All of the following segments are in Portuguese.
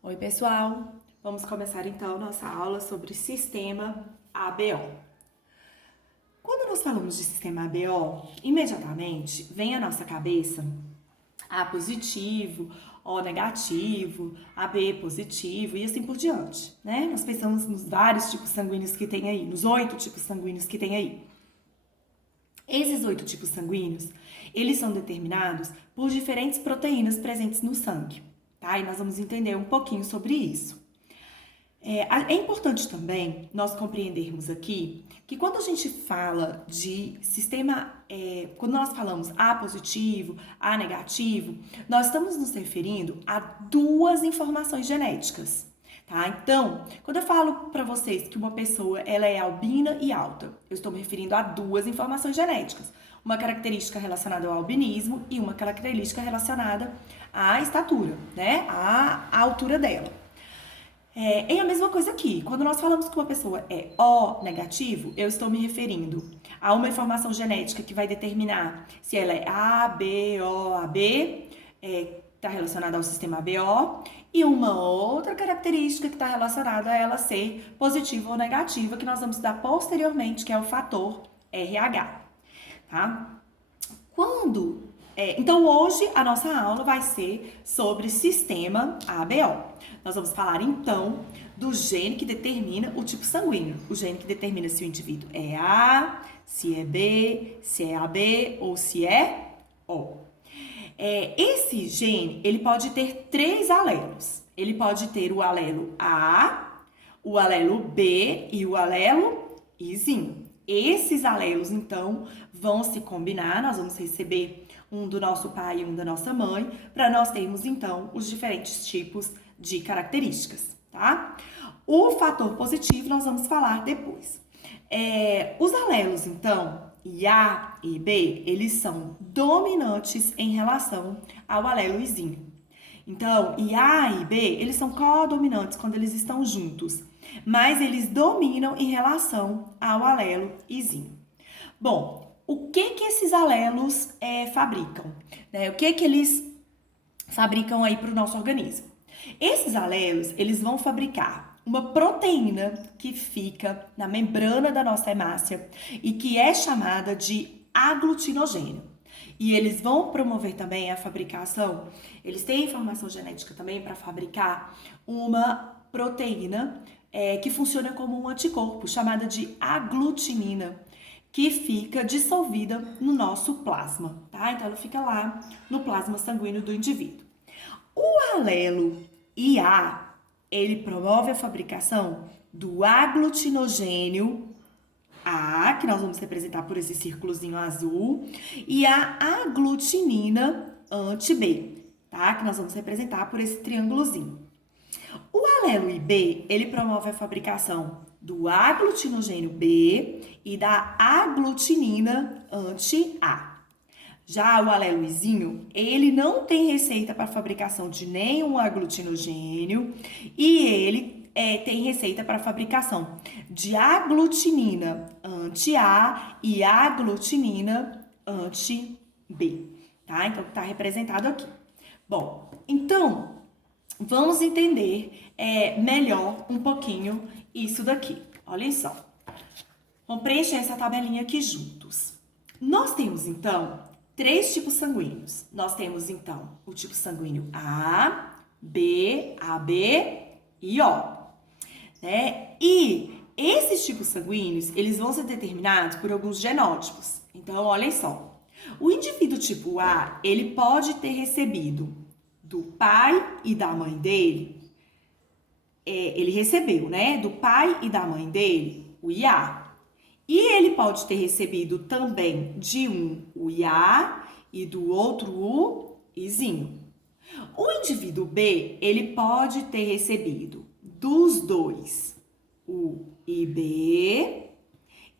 Oi, pessoal! Vamos começar então nossa aula sobre sistema ABO. Quando nós falamos de sistema ABO, imediatamente vem à nossa cabeça A positivo, O negativo, AB positivo e assim por diante, né? Nós pensamos nos vários tipos sanguíneos que tem aí, nos 8 tipos sanguíneos que tem aí. Esses 8 tipos sanguíneos, eles são determinados por diferentes proteínas presentes no sangue, tá? E nós vamos entender um pouquinho sobre isso. É importante também nós compreendermos aqui que quando a gente fala de sistema, quando nós falamos A positivo, A negativo, nós estamos nos referindo a duas informações genéticas, tá? Então, quando eu falo para vocês que uma pessoa ela é albina e alta, eu estou me referindo a duas informações genéticas. Uma característica relacionada ao albinismo e uma característica relacionada à estatura, né? À altura dela. É a mesma coisa aqui. Quando nós falamos que uma pessoa é O negativo, eu estou me referindo a uma informação genética que vai determinar se ela é A, B, O, AB, está relacionada ao sistema ABO, e uma outra característica que está relacionada a ela ser positiva ou negativa, que nós vamos estudar posteriormente, que é o fator RH, tá? Então, hoje a nossa aula vai ser sobre sistema ABO. Nós vamos falar então do gene que determina o tipo sanguíneo, o gene que determina se o indivíduo é A, se é B, se é AB ou se é O. Esse gene ele pode ter três alelos. Ele pode ter o alelo A, o alelo B e o alelo Izinho. Esses alelos, então, vão se combinar, nós vamos receber um do nosso pai e um da nossa mãe, para nós termos, então, os diferentes tipos de características, tá? O fator positivo nós vamos falar depois. Os alelos, então, A e B, eles são dominantes em relação ao alelo Izinho. Então, A e B, eles são codominantes quando eles estão juntos, mas eles dominam em relação ao alelo Izinho. Bom, o que que esses alelos fabricam? Né? O que que eles fabricam aí para o nosso organismo? Esses alelos, eles vão fabricar uma proteína que fica na membrana da nossa hemácia e que é chamada de aglutinogênio. E eles vão promover também a fabricação, eles têm informação genética também para fabricar uma proteína que funciona como um anticorpo, chamada de aglutinina, que fica dissolvida no nosso plasma, tá? Então ela fica lá no plasma sanguíneo do indivíduo. O alelo IA, ele promove a fabricação do aglutinogênio A, que nós vamos representar por esse círculozinho azul, e a aglutinina anti-B, tá? Que nós vamos representar por esse triângulozinho. O alelo IB, ele promove a fabricação do aglutinogênio B e da aglutinina anti-A. Já o alelo Izinho, ele não tem receita para fabricação de nenhum aglutinogênio e ele tem receita para fabricação de aglutinina anti-A e aglutinina anti-B, tá? Então, tá representado aqui. Bom, então, vamos entender melhor um pouquinho isso daqui. Olhem só. Vamos preencher essa tabelinha aqui juntos. Nós temos, então, três tipos sanguíneos. Nós temos, então, o tipo sanguíneo A, B, AB e O. Né? E esses tipos sanguíneos, eles vão ser determinados por alguns genótipos. Então, olhem só. O indivíduo tipo A, ele pode ter recebido do pai e da mãe dele, ele recebeu, né, do pai e da mãe dele, o IA. E ele pode ter recebido também de um o IA e do outro o Izinho. O indivíduo B, ele pode ter recebido dos dois o IB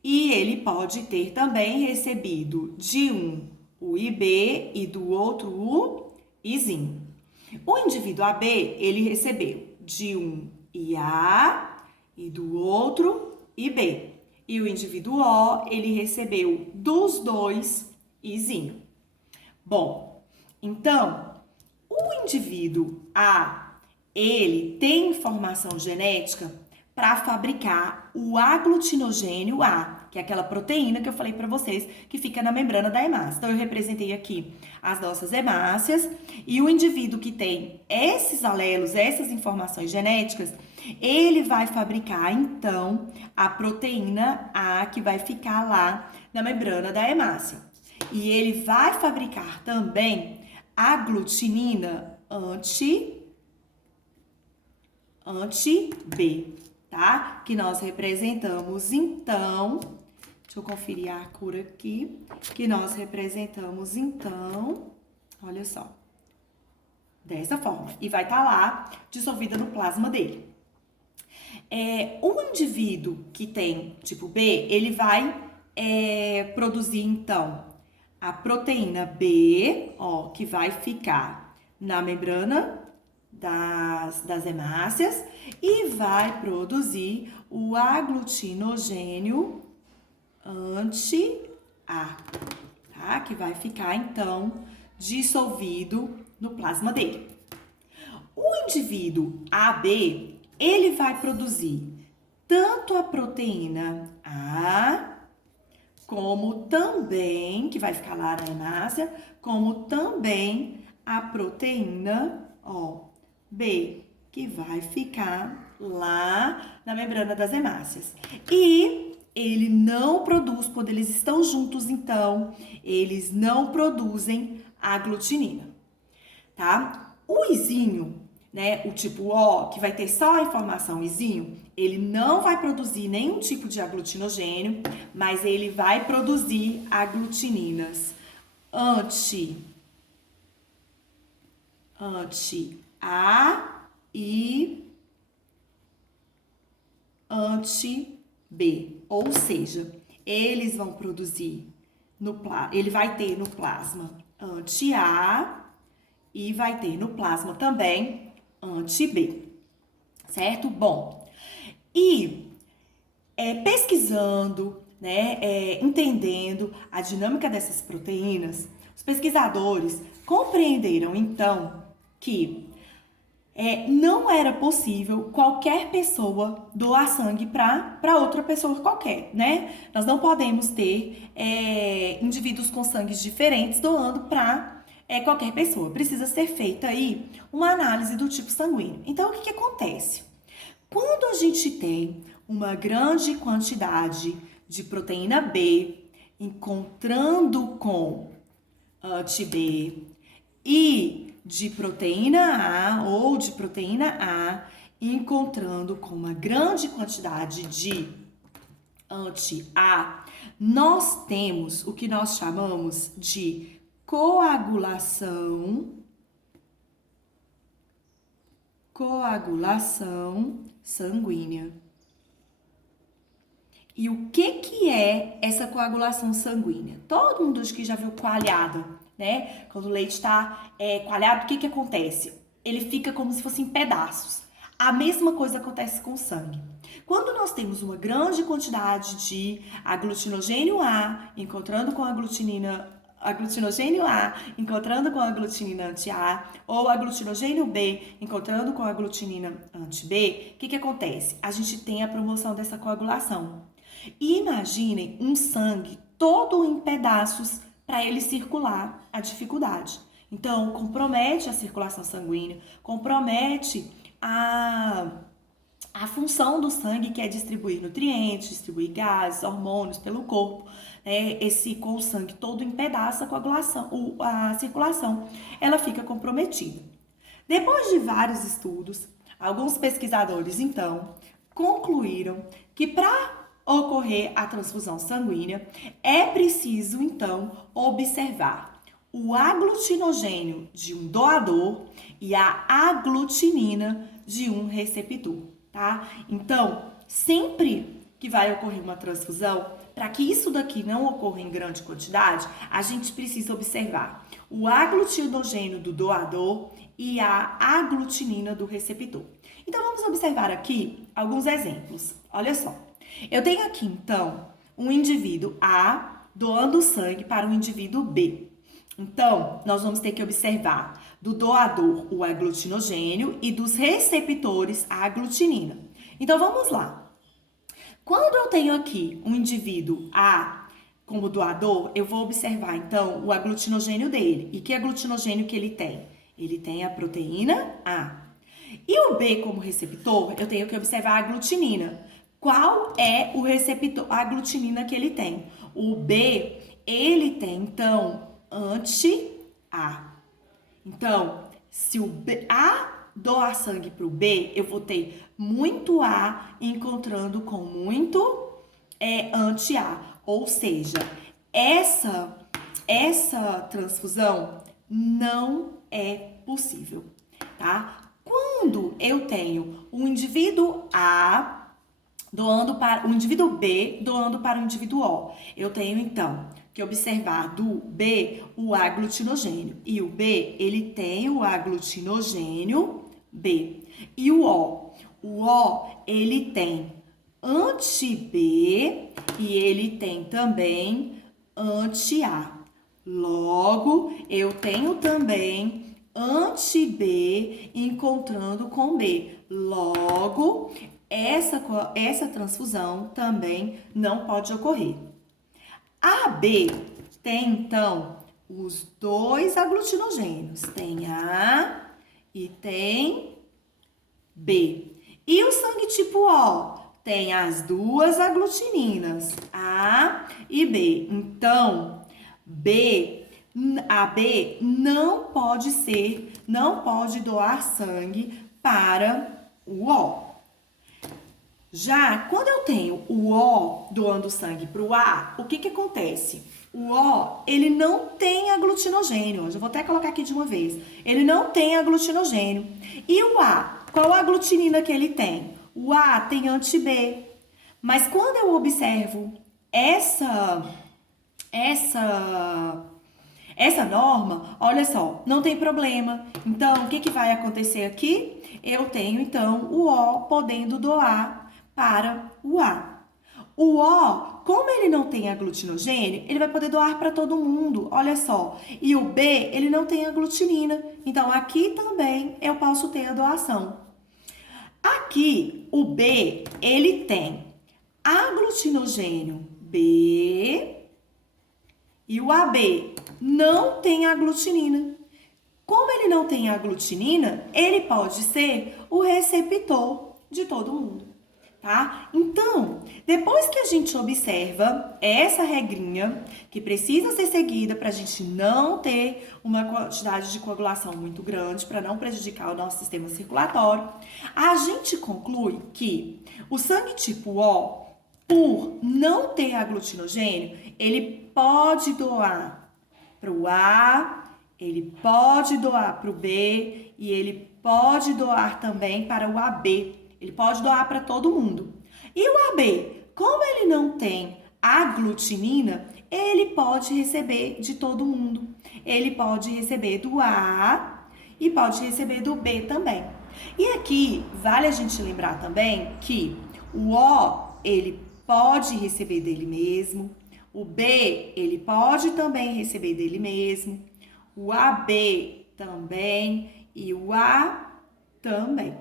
e ele pode ter também recebido de um o IB e do outro o Izinho. O indivíduo AB, ele recebeu de um IA e do outro IB. E o indivíduo O, ele recebeu dos dois Izinho. Bom, então, o indivíduo A, ele tem informação genética para fabricar o aglutinogênio A, que é aquela proteína que eu falei para vocês, que fica na membrana da hemácia. Então, eu representei aqui as nossas hemácias, e o indivíduo que tem esses alelos, essas informações genéticas, ele vai fabricar, então, a proteína A, que vai ficar lá na membrana da hemácia. E ele vai fabricar também a aglutinina anti-B, tá? Que nós representamos, então, deixa eu conferir a cor aqui, que nós representamos, então, olha só, dessa forma. E vai estar lá dissolvida no plasma dele. O indivíduo que tem tipo B, ele vai produzir, então, a proteína B, ó, que vai ficar na membrana das hemácias e vai produzir o aglutinogênio anti-A, tá? Que vai ficar, então, dissolvido no plasma dele. O indivíduo AB, ele vai produzir tanto a proteína A, como também, que vai ficar lá na hemácia, como também a proteína, ó, B, que vai ficar lá na membrana das hemácias. E ele não produz, quando eles estão juntos, então, eles não produzem aglutinina, tá? O izinho, né, o tipo O, que vai ter só a informação izinho, ele não vai produzir nenhum tipo de aglutinogênio, mas ele vai produzir aglutininas anti-A e anti-B. Ou seja, eles vão produzir, ele vai ter no plasma anti-A e vai ter no plasma também anti-B, certo? Bom, e pesquisando, né, entendendo a dinâmica dessas proteínas, os pesquisadores compreenderam, então, que não era possível qualquer pessoa doar sangue para outra pessoa qualquer, né? Nós não podemos ter indivíduos com sangues diferentes doando para qualquer pessoa. Precisa ser feita aí uma análise do tipo sanguíneo. Então, o que acontece? Quando a gente tem uma grande quantidade de proteína B encontrando com anti-B e de proteína A ou de proteína A encontrando com uma grande quantidade de anti-A, nós temos o que nós chamamos de coagulação sanguínea. E o que é essa coagulação sanguínea? Todo mundo aqui já viu coalhada, né? Quando o leite está coalhado, o que acontece? Ele fica como se fosse em pedaços. A mesma coisa acontece com o sangue. Quando nós temos uma grande quantidade de aglutinogênio A encontrando com aglutinogênio A encontrando com a aglutinina anti-A ou aglutinogênio B encontrando com a aglutinina anti-B, o que acontece? A gente tem a promoção dessa coagulação. E imaginem um sangue todo em pedaços para ele circular, a dificuldade. Então, compromete a circulação sanguínea, compromete a função do sangue, que é distribuir nutrientes, distribuir gases, hormônios pelo corpo. Com o sangue todo em pedaços, a circulação, ela fica comprometida. Depois de vários estudos, alguns pesquisadores, então, concluíram que para ocorrer a transfusão sanguínea, é preciso, então, observar o aglutinogênio de um doador e a aglutinina de um receptor, tá? Então, sempre que vai ocorrer uma transfusão, para que isso daqui não ocorra em grande quantidade, a gente precisa observar o aglutinogênio do doador e a aglutinina do receptor. Então, vamos observar aqui alguns exemplos. Olha só. Eu tenho aqui, então, um indivíduo A doando sangue para um indivíduo B. Então, nós vamos ter que observar do doador o aglutinogênio e dos receptores a aglutinina. Então, vamos lá. Quando eu tenho aqui um indivíduo A como doador, eu vou observar, então, o aglutinogênio dele. E que aglutinogênio que ele tem? Ele tem a proteína A. E o B como receptor, eu tenho que observar a aglutinina. Qual é o receptor, a aglutinina que ele tem? O B, ele tem, então, anti-A. Então, se o B, A doar sangue para o B, eu vou ter muito A encontrando com muito anti-A. Ou seja, essa transfusão não é possível, tá? Quando eu tenho um indivíduo A doando para o indivíduo B doando para o indivíduo O, eu tenho então que observar do B o aglutinogênio. E o B, ele tem o aglutinogênio B. E o O, ele tem anti-B e ele tem também anti-A. Logo, eu tenho também anti-B encontrando com B. Logo, essa transfusão também não pode ocorrer. AB tem, então, os dois aglutinogênios. Tem A e tem B. E o sangue tipo O? Tem as duas aglutininas, A e B. Então, AB não pode doar sangue para o O. Já quando eu tenho o O doando sangue para o A, o que acontece? O O, ele não tem aglutinogênio. Eu vou até colocar aqui de uma vez. Ele não tem aglutinogênio. E o A, qual a aglutinina que ele tem? O A tem anti-B. Mas quando eu observo essa norma, olha só, não tem problema. Então, o que vai acontecer aqui? Eu tenho, então, o O podendo doar para o A. O O, como ele não tem aglutinogênio, ele vai poder doar para todo mundo, olha só. E o B, ele não tem aglutinina. Então, aqui também eu posso ter a doação. Aqui, o B, ele tem aglutinogênio B e o AB não tem aglutinina. Como ele não tem aglutinina, ele pode ser o receptor de todo mundo, tá? Então, depois que a gente observa essa regrinha, que precisa ser seguida para a gente não ter uma quantidade de coagulação muito grande, para não prejudicar o nosso sistema circulatório, a gente conclui que o sangue tipo O, por não ter aglutinogênio, ele pode doar para o A, ele pode doar para o B e ele pode doar também para o AB. Ele pode doar para todo mundo. E o AB, como ele não tem aglutinina, ele pode receber de todo mundo. Ele pode receber do A e pode receber do B também. E aqui, vale a gente lembrar também que o O, ele pode receber dele mesmo. O B, ele pode também receber dele mesmo. O AB também e o A também.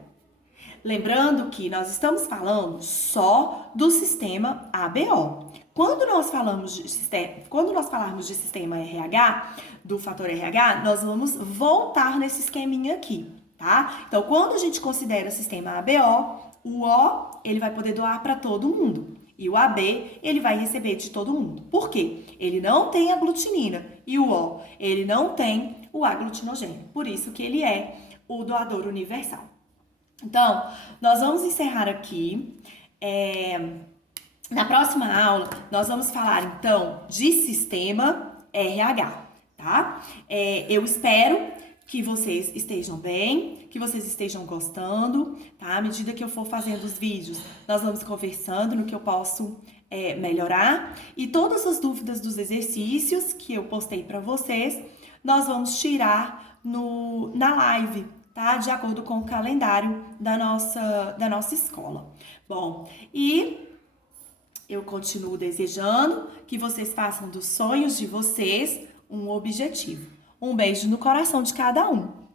Lembrando que nós estamos falando só do sistema ABO. Quando nós falarmos de sistema RH, do fator RH, nós vamos voltar nesse esqueminha aqui, tá? Então, quando a gente considera o sistema ABO, o O, ele vai poder doar para todo mundo. E o AB, ele vai receber de todo mundo. Por quê? Ele não tem aglutinina. E o O, ele não tem o aglutinogênio. Por isso que ele é o doador universal. Então, nós vamos encerrar aqui. Na próxima aula, nós vamos falar, então, de sistema RH, tá? Eu espero que vocês estejam bem, que vocês estejam gostando, tá? À medida que eu for fazendo os vídeos, nós vamos conversando no que eu posso melhorar. E todas as dúvidas dos exercícios que eu postei para vocês, nós vamos tirar na live, tá? De acordo com o calendário da nossa escola. Bom, e eu continuo desejando que vocês façam dos sonhos de vocês um objetivo. Um beijo no coração de cada um.